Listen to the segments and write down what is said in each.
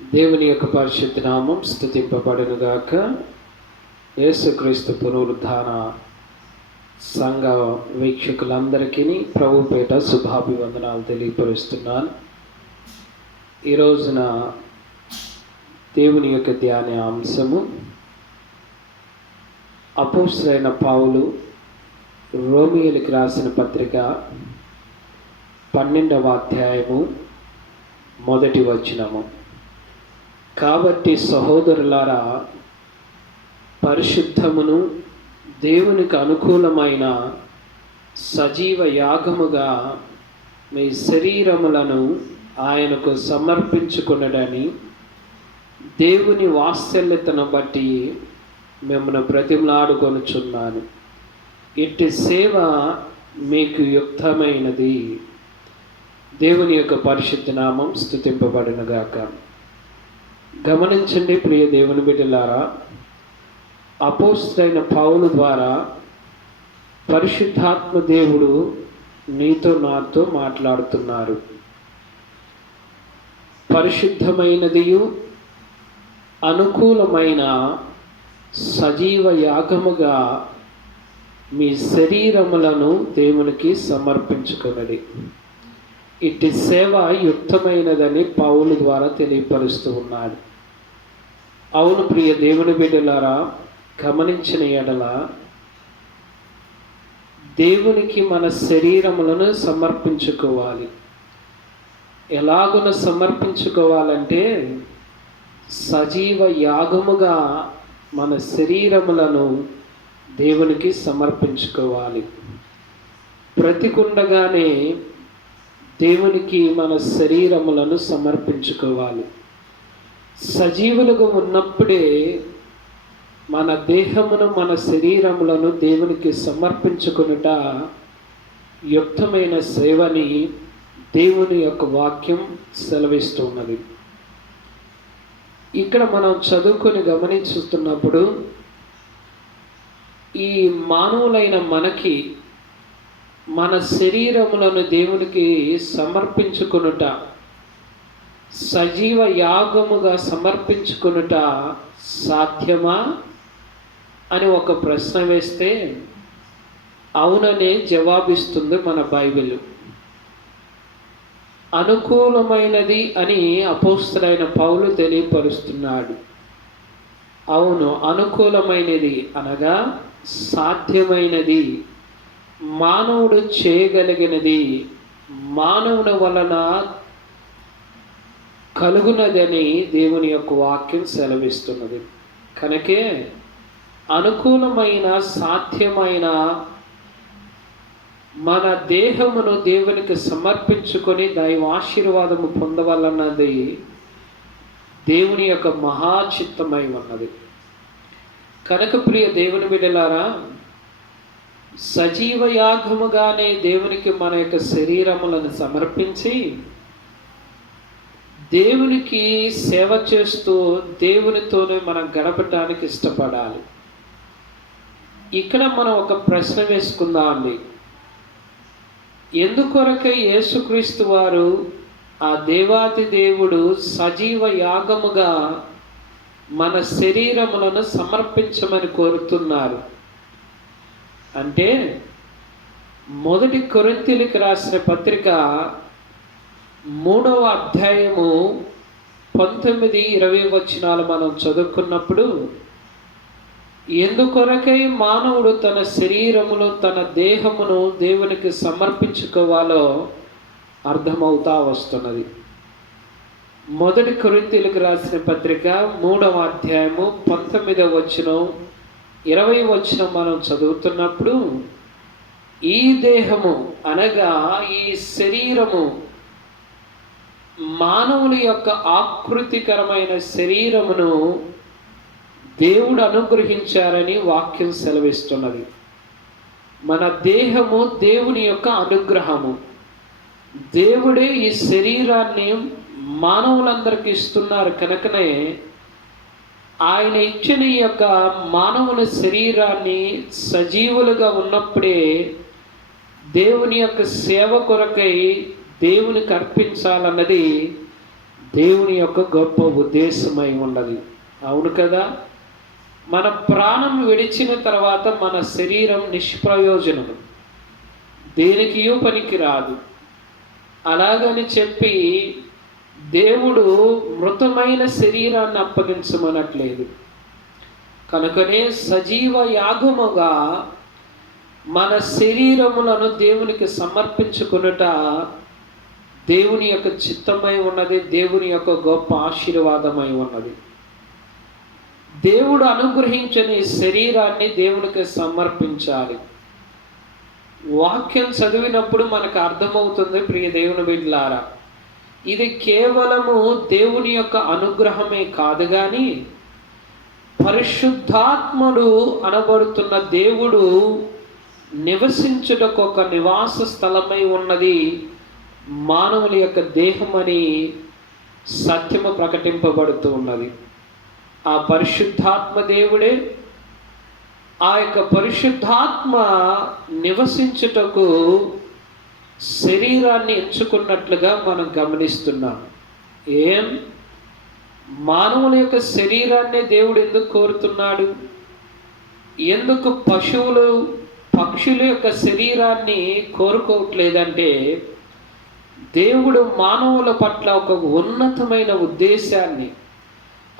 దేవుని యొక్క పరిశుద్ధ నామం స్తుతింపబడునుగాక. యేసుక్రీస్తు పునరుద్ధాన సంఘ వీక్షకులందరికీ ప్రభుపేట శుభాభివందనాలు తెలియపరుస్తున్నాను. ఈ రోజున దేవుని యొక్క ధ్యాన అంశము అపోస్తలుడైన పౌలు రోమీయులకు రాసిన పత్రిక 12వ అధ్యాయము 1వ వచనము. కాబట్టి సహోదరులారా, పరిశుద్ధమును దేవునికి అనుకూలమైన సజీవ యాగముగా మీ శరీరములను ఆయనకు సమర్పించుకొనుడని దేవుని వాత్సల్యతను బట్టి మిమ్మల్ని బ్రతిమలాడుకొనుచున్నాను. ఇట్టి సేవ మీకు యుక్తమైనది. దేవుని యొక్క పరిశుద్ధ నామం స్తుతింపబడునుగాక. గమనించండి ప్రియ దేవుని బిడ్డలారా, అపోస్తలుడైన పౌలు ద్వారా పరిశుద్ధాత్మ దేవుడు నీతో నాతో మాట్లాడుతున్నారు. పరిశుద్ధమైనదియు అనుకూలమైన సజీవ యాగముగా మీ శరీరములను దేవునికి సమర్పించుకొనుడి. ఇట్టి సేవ యుక్తమైనదని పౌలు ద్వారా తెలియపరుస్తూ ఉన్నాడు. అవును ప్రియ దేవుని బిడ్డలారా, గమనించిన ఎడల దేవునికి మన శరీరములను సమర్పించుకోవాలి. ఎలాగున సమర్పించుకోవాలంటే సజీవ యాగముగా మన శరీరములను దేవునికి సమర్పించుకోవాలి. బ్రతికుండగానే దేవునికి మన శరీరములను సమర్పించుకోవాలి. సజీవులుగా ఉన్నప్పుడే మన దేహమును మన శరీరములను దేవునికి సమర్పించుకొనుట యుక్తమైన సేవని దేవుని యొక్క వాక్యం సెలవిస్తున్నది. ఇక్కడ మనం చదువుకొని గమనించుతున్నప్పుడు ఈ మానవులైన మనకి మన శరీరములను దేవునికి సమర్పించుకొనుట, సజీవ యాగముగా సమర్పించుకొనుట సాధ్యమా అని ఒక ప్రశ్న వేస్తే అవుననే జవాబిస్తుంది మన బైబిల్. అనుకూలమైనది అని అపోస్తలుడైన పౌలు తెలియపరుస్తున్నాడు. అవును, అనుకూలమైనది అనగా సాధ్యమైనది, మానవుడు చేయగలిగినది, మానవుని వలన కలుగునదని దేవుని యొక్క వాక్యం సెలవిస్తున్నది. కనుకే అనుకూలమైన సాధ్యమైన మన దేహమును దేవునికి సమర్పించుకొని దైవ ఆశీర్వాదము పొందవలన్నది దేవుని యొక్క మహాచిత్తమై ఉన్నది. కనుక ప్రియ దేవుని బిడ్డలారా, సజీవ యాగముగానే దేవునికి మన యొక్క శరీరములను సమర్పించి దేవునికి సేవ చేస్తూ దేవునితోనే మనం గడపటానికి ఇష్టపడాలి. ఇక్కడ మనం ఒక ప్రశ్న వేసుకుందామండి. ఎందుకొరకై యేసుక్రీస్తు వారు ఆ దేవాది దేవుడు సజీవ యాగముగా మన శరీరములను సమర్పించమని కోరుతున్నారు అంటే, 1 కొరింథీయులకు రాసిన పత్రిక 3వ అధ్యాయము 19-20 వచనాలు మనం చదువుకున్నప్పుడు ఎందుకొరకై మానవుడు తన శరీరమును తన దేహమును దేవునికి సమర్పించుకోవాలో అర్థమవుతా వస్తున్నది. 1 కొరింథీయులకు రాసిన పత్రిక 3వ అధ్యాయము 19వ వచనం 20వ వచనం మనం చదువుతున్నప్పుడు, ఈ దేహము అనగా ఈ శరీరము, మానవుని యొక్క ఆకృతికరమైన శరీరమును దేవుడు అనుగ్రహించారని వాక్యం సెలవిస్తున్నది. మన దేహము దేవుని యొక్క అనుగ్రహము. దేవుడే ఈ శరీరాన్ని మానవులందరికీ ఇస్తున్నారు. కనుకనే ఆయన ఇచ్చిన ఈ యొక్క మానవుల శరీరాన్ని సజీవులుగా ఉన్నప్పుడే దేవుని యొక్క సేవ కొరకై దేవునికి అర్పించాలన్నది దేవుని యొక్క గొప్ప ఉద్దేశమై ఉన్నది. అవును కదా. మన ప్రాణం విడిచిన తర్వాత మన శరీరం నిష్ప్రయోజనము, దేనికి పనికి రాదు. అలాగని చెప్పి దేవుడు మృతమైన శరీరాన్ని అప్పగించమనట్లేదు. కనుకనే సజీవ యాగముగా మన శరీరములను దేవునికి సమర్పించుకొనుట దేవుని యొక్క చిత్తమై ఉన్నది, దేవుని యొక్క గొప్ప ఆశీర్వాదమై ఉన్నది. దేవుడు అనుగ్రహించని శరీరాన్ని దేవునికి సమర్పించాలి. వాక్యం చదివినప్పుడు మనకు అర్థమవుతుంది ప్రియ దేవుని బిడ్డలారా, ఇది కేవలము దేవుని యొక్క అనుగ్రహమే కాదు కానీ పరిశుద్ధాత్ముడు అనబడుతున్న దేవుడు నివసించుటకు ఒక నివాస స్థలమై ఉన్నది మానవుల యొక్క దేహం అని సత్యము ప్రకటింపబడుతూ ఉన్నది. ఆ పరిశుద్ధాత్మ దేవుడే. ఆ యొక్క పరిశుద్ధాత్మ నివసించుటకు శరీరాన్ని ఎంచుకున్నట్లుగా మనం గమనిస్తున్నాం. మానవుల యొక్క శరీరాన్ని దేవుడు ఎందుకు కోరుతున్నాడు? ఎందుకు పశువులు పక్షుల యొక్క శరీరాన్ని కోరుకోవట్లేదంటే, దేవుడు మానవుల పట్ల ఒక ఉన్నతమైన ఉద్దేశాన్ని,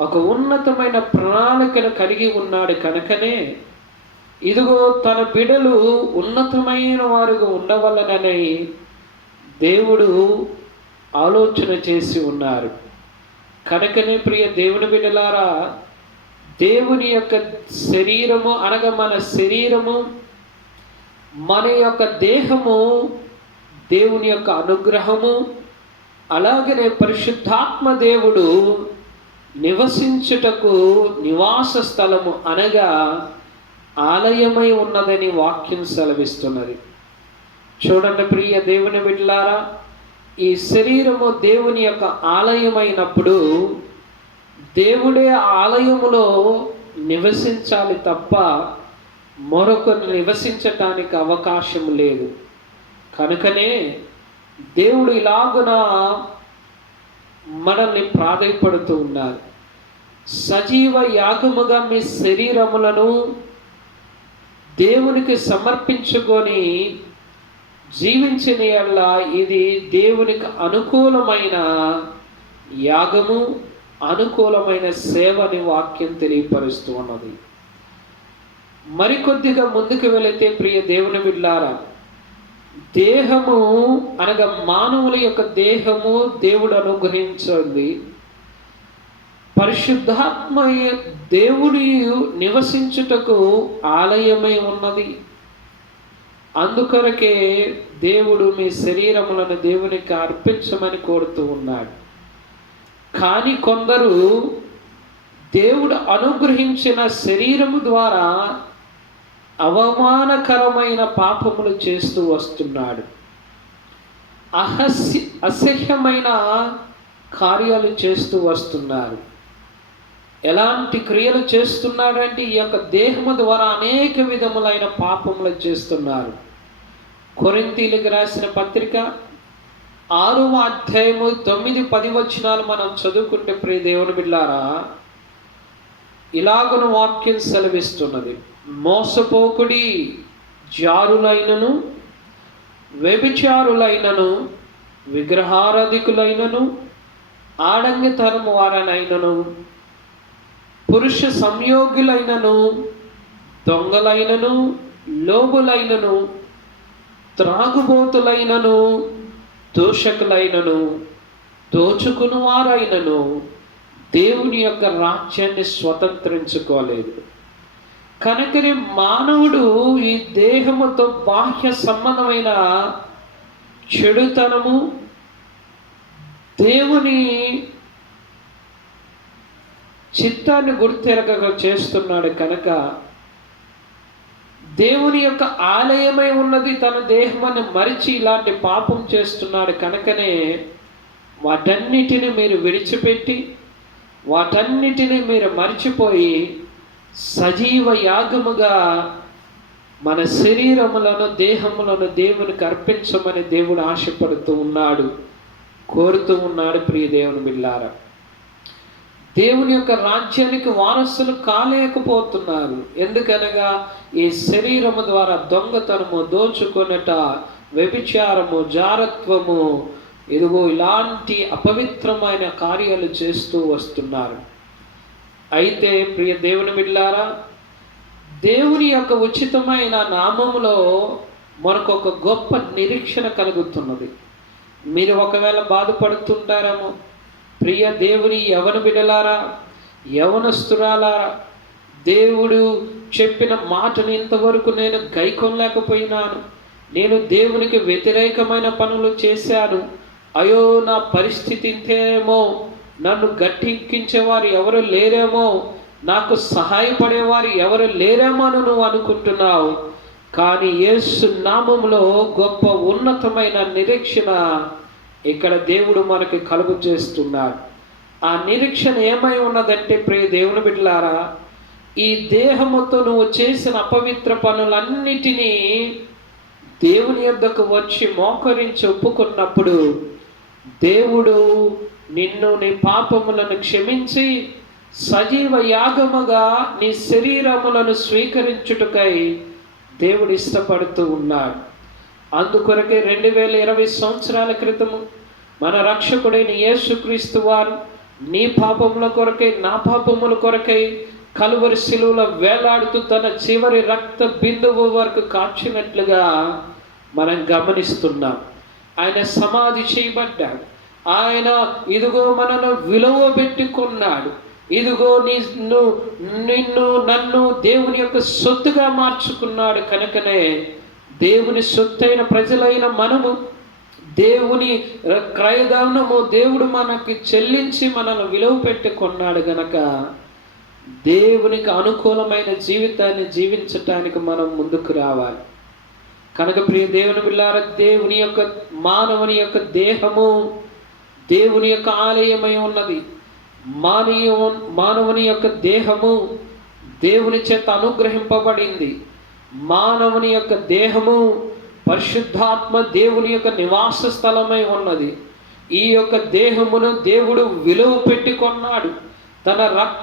ఒక ఉన్నతమైన ప్రణాళికను కలిగి ఉన్నాడు. కనుకనే ఇదిగో తన బిడ్డలు ఉన్నతమైన వారుగా ఉండవలనని దేవుడు ఆలోచన చేసి ఉన్నారు. కనుకనే ప్రియ దేవుని బిడ్డలారా, దేవుని యొక్క శరీరము అనగా మన శరీరము, మన యొక్క దేహము దేవుని యొక్క అనుగ్రహము, అలాగనే పరిశుద్ధాత్మ దేవుడు నివసించుటకు నివాస స్థలము అనగా ఆలయమై ఉన్నదని వాక్యం సెలవిస్తున్నది. చూడండి ప్రియ దేవుని బిడ్డలారా, ఈ శరీరము దేవుని యొక్క ఆలయమైనప్పుడు దేవుడే ఆలయములో నివసించాలి తప్ప మరొకరు నివసించటానికి అవకాశం లేదు. కనుకనే దేవుడు ఇలాగున మనల్ని ప్రాధేయపడుతూ ఉన్నారు. సజీవ యాగముగా మీ శరీరములను దేవునికి సమర్పించుకొని జీవించిన యెడల ఇది దేవునికి అనుకూలమైన యాగము, అనుకూలమైన సేవని వాక్యం తెలియపరుస్తూ ఉన్నది. మరికొద్దిగా ముందుకు వెళితే ప్రియ దేవుని బిడ్డలారా, దేహము అనగా మానవుల యొక్క దేహము దేవుడు అనుగ్రహించింది. పరిశుద్ధాత్మ దేవుడి నివసించుటకు ఆలయమై ఉన్నది. అందుకొరకే దేవుడు మీ శరీరములను దేవునికి అర్పించమని కోరుతూ ఉన్నాడు. కానీ కొందరు దేవుడు అనుగ్రహించిన శరీరము ద్వారా అవమానకరమైన పాపములు చేస్తూ వస్తున్నాడు. అసహ్యమైన కార్యాలు చేస్తూ వస్తున్నారు. ఎలాంటి క్రియలు చేస్తున్నారంటే ఈ యొక్క దేహము ద్వారా అనేక విధములైన పాపములు చేస్తున్నారు. కొరింథీయులకు రాసిన పత్రిక 6వ అధ్యాయము 9-10 వచనాలు మనం చదువుకుంటే ప్రియ దేవుని బిడ్డలారా, ఇలాగున వాక్యం సెలవిస్తున్నది. మోసపోకుడి, జారులైనను, వ్యభిచారులైనను, విగ్రహారాధికులైనను, ఆడంగితనము వారనైనను, పురుష సంయోగులైనను, దొంగలైనను, లోబులైనను, త్రాగుబోతులైనను, దూషకులైనను, దోచుకుని వారైనను దేవుని యొక్క రాజ్యాన్ని స్వతంత్రించుకోలేదు. కనుకనే మానవుడు ఈ దేహముతో బాహ్య సంబంధమైన చెడుతనము, దేవుని చిత్తాన్ని గుర్తెరగ చేస్తున్నాడు. కనుక దేవుని యొక్క ఆలయమై ఉన్నది తన దేహమని మరిచి ఇలాంటి పాపం చేస్తున్నాడు. కనుకనే వాటన్నిటిని మీరు విడిచిపెట్టి, వాటన్నిటిని మీరు మరిచిపోయి సజీవ యాగముగా మన శరీరములను, దేహములను దేవునికి అర్పించమని దేవుడు ఆశపడుతూ ఉన్నాడు, కోరుతూ ఉన్నాడు. ప్రియ దేవుని బిడ్డలారా, దేవుని యొక్క రాజ్యానికి వారసులు కాలేకపోతున్నారు. ఎందుకనగా ఈ శరీరము ద్వారా దొంగతనము, దోచుకొనుట, వ్యభిచారము, జారత్వము, ఇదిగో ఇలాంటి అపవిత్రమైన కార్యాలు చేస్తూ వస్తున్నారు. అయితే ప్రియ దేవుని బిడ్డలారా, దేవుని యొక్క ఉచితమైన నామములో మనకు ఒక గొప్ప నిరీక్షణ కలుగుతున్నది. మీరు ఒకవేళ బాధపడుతుంటారేమో, ప్రియ దేవుని యవన బిడ్డలారా, యవనస్తురాలారా, దేవుడు చెప్పిన మాటను ఇంతవరకు నేను గైకొనలేకపోయినాను, నేను దేవునికి వ్యతిరేకమైన పనులు చేశాను, అయ్యో నా పరిస్థితి ఇంతేమో, నన్ను గట్టెక్కించేవారు ఎవరు లేరేమో, నాకు సహాయపడేవారు ఎవరు లేరేమో అని నువ్వు అనుకుంటున్నావు. కానీ యేసు నామములో గొప్ప ఉన్నతమైన నిరీక్షణ ఇక్కడ దేవుడు మనకి కలుగు చేస్తున్నాడు. ఆ నిరీక్షణ ఏమై ఉన్నదంటే, ప్రియ దేవుని బిడ్డలారా, ఈ దేహముతో నువ్వు చేసిన అపవిత్ర పనులన్నిటినీ దేవుని యొద్దకు వచ్చి మోకరించి ఒప్పుకున్నప్పుడు దేవుడు నిన్ను, నీ పాపములను క్షమించి సజీవ యాగముగా నీ శరీరములను స్వీకరించుటకై దేవుడు ఇష్టపడుతూ ఉన్నాడు. అందుకొరకే 2020 సంవత్సరాల క్రితము మన రక్షకుడైన యేసుక్రీస్తు వారు నీ పాపముల కొరకై, నా పాపముల కొరకై కలువరి శిలువలో వేలాడుతూ తన చివరి రక్త బిందువు వరకు కాచినట్లుగా మనం గమనిస్తున్నాం. ఆయన సమాధి చేయబడ్డాడు. ఆయన ఇదిగో మనను విలువ పెట్టుకున్నాడు. ఇదిగో నిన్ను నన్ను దేవుని యొక్క సొత్తుగా మార్చుకున్నాడు. కనుకనే దేవుని సొత్తైన ప్రజలైన మనము దేవుని క్రయదానము దేవుడు మనకి చెల్లించి మనల్ని విలువ పెట్టుకున్నాడు. గనక దేవునికి అనుకూలమైన జీవితాన్ని జీవించటానికి మనం ముందుకు రావాలి. కనుక ప్రియ దేవుని బిడ్డలారా, మానవుని యొక్క దేహము దేవుని యొక్క ఆలయమై ఉన్నది. మానవుని యొక్క దేహము దేవుని చేత అనుగ్రహింపబడింది. మానవుని యొక్క దేహము పరిశుద్ధాత్మ దేవుని యొక్క నివాస స్థలమై ఉన్నది. ఈ యొక్క దేహమును దేవుడు విలువ పెట్టుకున్నాడు. తన రక్త